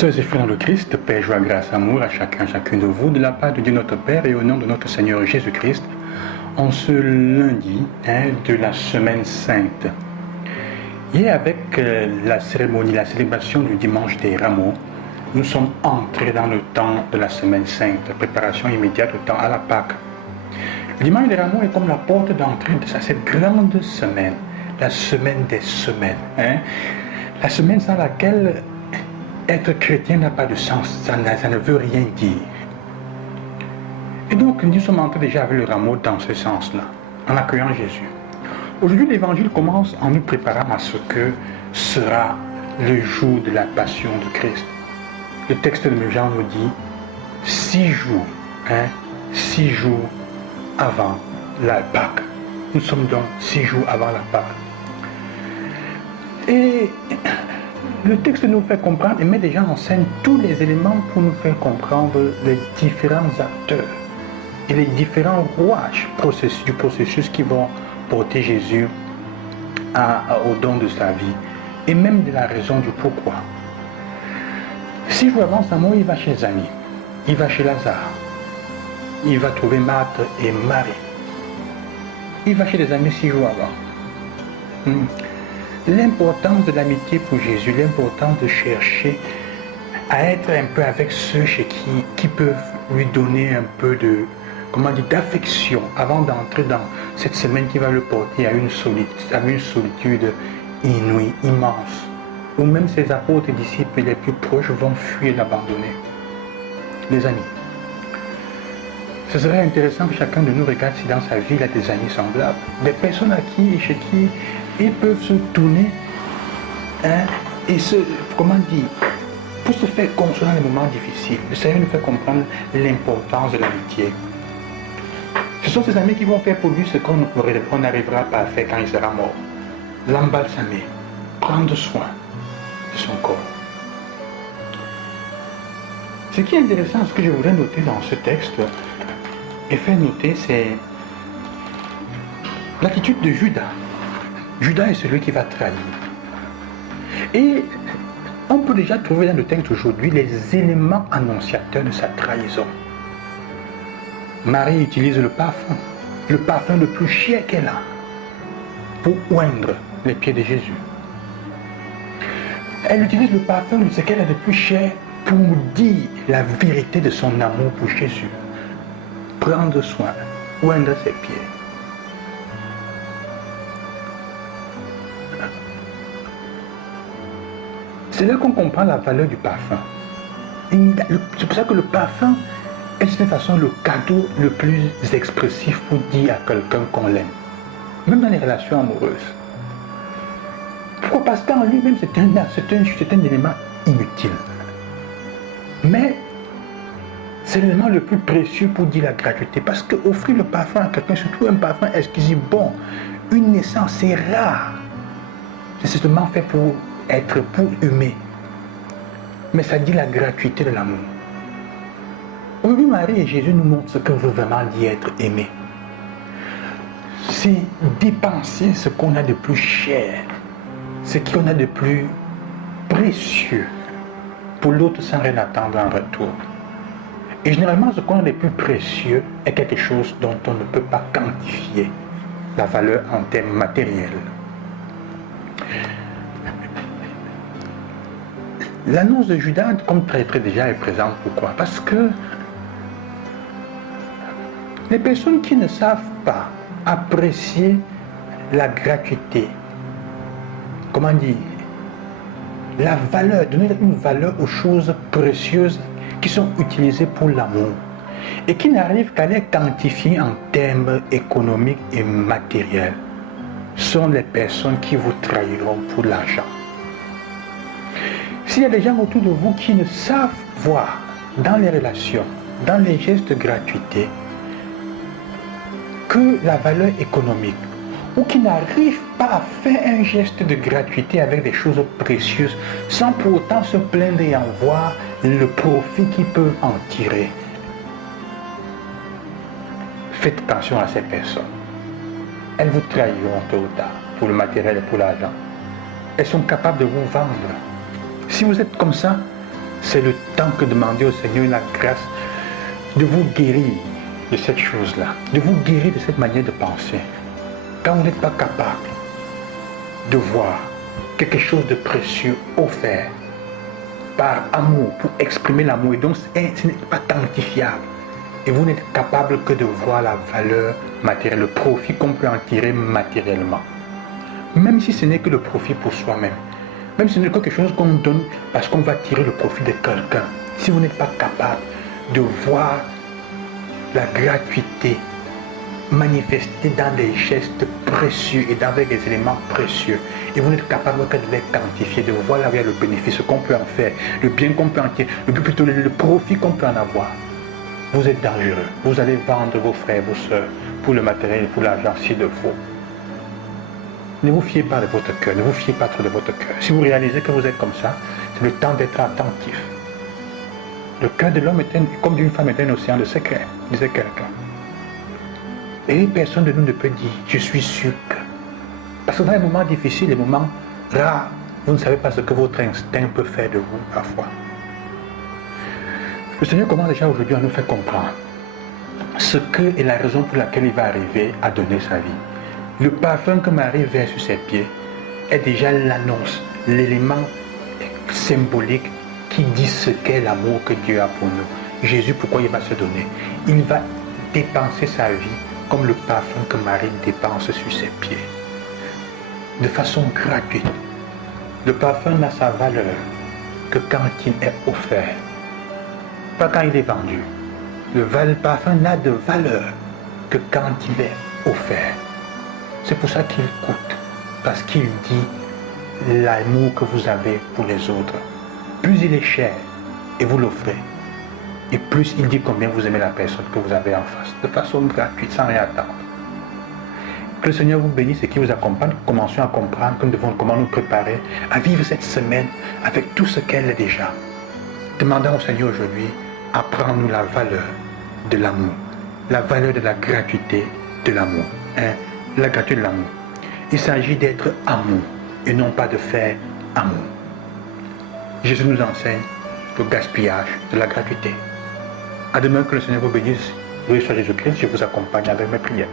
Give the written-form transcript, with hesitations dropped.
Sœurs et frères dans le Christ, paix, joie, grâce, amour à chacun, chacune de vous, de la part de Dieu notre Père et au nom de notre Seigneur Jésus-Christ, en ce lundi de la Semaine Sainte. Hier, avec la cérémonie, la célébration du dimanche des Rameaux, nous sommes entrés dans le temps de la Semaine Sainte, préparation immédiate au temps à la Pâque. Le dimanche des Rameaux est comme la porte d'entrée de cette grande semaine, la semaine des semaines. La semaine sans laquelle être chrétien n'a pas de sens, ça ne veut rien dire. Et donc nous sommes entrés déjà avec le rameau dans ce sens-là, en accueillant Jésus. Aujourd'hui, l'évangile commence en nous préparant à ce que sera le jour de la passion de Christ. Le texte de Jean nous dit 6 jours, 6 jours avant la Pâque. Nous sommes donc 6 jours avant la Pâque. Et le texte nous fait comprendre et met déjà en scène tous les éléments pour nous faire comprendre les différents acteurs et les différents rouages du processus qui vont porter Jésus au don de sa vie et même de la raison du pourquoi. 6 jours avant sa mort, il va chez les amis, il va chez Lazare, il va trouver Marthe et Marie. Il va chez les amis 6 jours avant. L'importance de l'amitié pour Jésus, l'importance de chercher à être un peu avec ceux chez qui peuvent lui donner un peu de, d'affection avant d'entrer dans cette semaine qui va le porter à une solitude inouïe, immense, où même ses apôtres et disciples les plus proches vont fuir l'abandonner. Les amis. Ce serait intéressant que chacun de nous regarde si dans sa vie il a des amis semblables, des personnes à qui et chez qui ils peuvent se tourner et pour se faire consoler dans les moments difficiles. Le Seigneur nous fait comprendre l'importance de l'amitié. Ce sont ces amis qui vont faire pour lui ce qu'on n'arrivera pas à faire quand il sera mort. L'embalsamer, prendre soin de son corps. Ce qui est intéressant, ce que je voudrais noter dans ce texte et faire noter, c'est l'attitude de Judas. Judas est celui qui va trahir. Et on peut déjà trouver dans le texte aujourd'hui les éléments annonciateurs de sa trahison. Marie utilise le parfum le plus cher qu'elle a, pour oindre les pieds de Jésus. Elle utilise le parfum de ce qu'elle a de plus cher pour dire la vérité de son amour pour Jésus. Prendre soin, oindre ses pieds. C'est là qu'on comprend la valeur du parfum. C'est pour ça que le parfum est de cette façon le cadeau le plus expressif pour dire à quelqu'un qu'on l'aime. Même dans les relations amoureuses. Pourquoi? Parce qu'en lui-même, c'est un élément inutile. Mais c'est l'élément le plus précieux pour dire la gratuité. Parce qu'offrir le parfum à quelqu'un, surtout un parfum exclusif, bon, une naissance, c'est rare. C'est seulement fait pour humer. Mais ça dit la gratuité de l'amour. Aujourd'hui, Marie et Jésus nous montrent ce que veut vraiment dire être aimé. C'est dépenser ce qu'on a de plus cher, ce qu'on a de plus précieux, pour l'autre sans rien attendre en retour. Et généralement, ce qu'on a de plus précieux est quelque chose dont on ne peut pas quantifier la valeur en termes matériels. L'annonce de Judas, comme traître déjà, est présente. Pourquoi? Parce que les personnes qui ne savent pas apprécier la gratuité, la valeur, donner une valeur aux choses précieuses qui sont utilisées pour l'amour et qui n'arrivent qu'à les quantifier en termes économiques et matériels, sont les personnes qui vous trahiront pour l'argent. S'il y a des gens autour de vous qui ne savent voir dans les relations, dans les gestes de gratuité, que la valeur économique, ou qui n'arrivent pas à faire un geste de gratuité avec des choses précieuses, sans pour autant se plaindre et en voir le profit qu'ils peuvent en tirer. Faites attention à ces personnes. Elles vous trahiront tôt ou tard, pour le matériel et pour l'argent. Elles sont capables de vous vendre. Si vous êtes comme ça, C'est le temps que demandez au Seigneur la grâce de vous guérir de cette chose-là, de vous guérir de cette manière de penser. Quand vous n'êtes pas capable de voir quelque chose de précieux offert par amour, pour exprimer l'amour, et donc ce n'est pas quantifiable, et vous n'êtes capable que de voir la valeur matérielle, le profit qu'on peut en tirer matériellement. Même si ce n'est que le profit pour soi-même, même si ce n'est que quelque chose qu'on donne parce qu'on va tirer le profit de quelqu'un, si vous n'êtes pas capable de voir la gratuité manifestée dans des gestes précieux et avec des éléments précieux, et vous n'êtes capable que de les quantifier, de voir là où il y a le bénéfice qu'on peut en faire, le bien qu'on peut en tirer, plutôt le profit qu'on peut en avoir, vous êtes dangereux. Vous allez vendre vos frères, vos soeurs pour le matériel, pour l'argent s'il le faut. Ne vous fiez pas de votre cœur, ne vous fiez pas trop de votre cœur. Si vous réalisez que vous êtes comme ça, c'est le temps d'être attentif. Le cœur de l'homme est comme d'une femme est un océan de secrets, disait quelqu'un. Et personne de nous ne peut dire, je suis sûr que. Parce que dans les moments difficiles, les moments rares, vous ne savez pas ce que votre instinct peut faire de vous parfois. Le Seigneur commence déjà aujourd'hui à nous faire comprendre ce que est la raison pour laquelle il va arriver à donner sa vie. Le parfum que Marie verse sur ses pieds est déjà l'annonce, l'élément symbolique qui dit ce qu'est l'amour que Dieu a pour nous. Jésus, pourquoi il va se donner? Il va dépenser sa vie comme le parfum que Marie dépense sur ses pieds. De façon gratuite. Le parfum n'a sa valeur que quand il est offert. Pas quand il est vendu. Le parfum n'a de valeur que quand il est offert. C'est pour ça qu'il coûte. Parce qu'il dit l'amour que vous avez pour les autres. Plus il est cher et vous l'offrez, et plus il dit combien vous aimez la personne que vous avez en face, de façon gratuite, sans rien attendre. Que le Seigneur vous bénisse et qu'il vous accompagne. Commençons à comprendre que nous devons comment nous préparer à vivre cette semaine avec tout ce qu'elle est déjà. Demandons au Seigneur aujourd'hui, apprends-nous la valeur de l'amour, la valeur de la gratuité de l'amour. La gratuité de l'amour. Il s'agit d'être amour et non pas de faire amour. Jésus nous enseigne le gaspillage de la gratuité. À demain, que le Seigneur vous bénisse. Loué soit Jésus-Christ, je vous accompagne avec mes prières.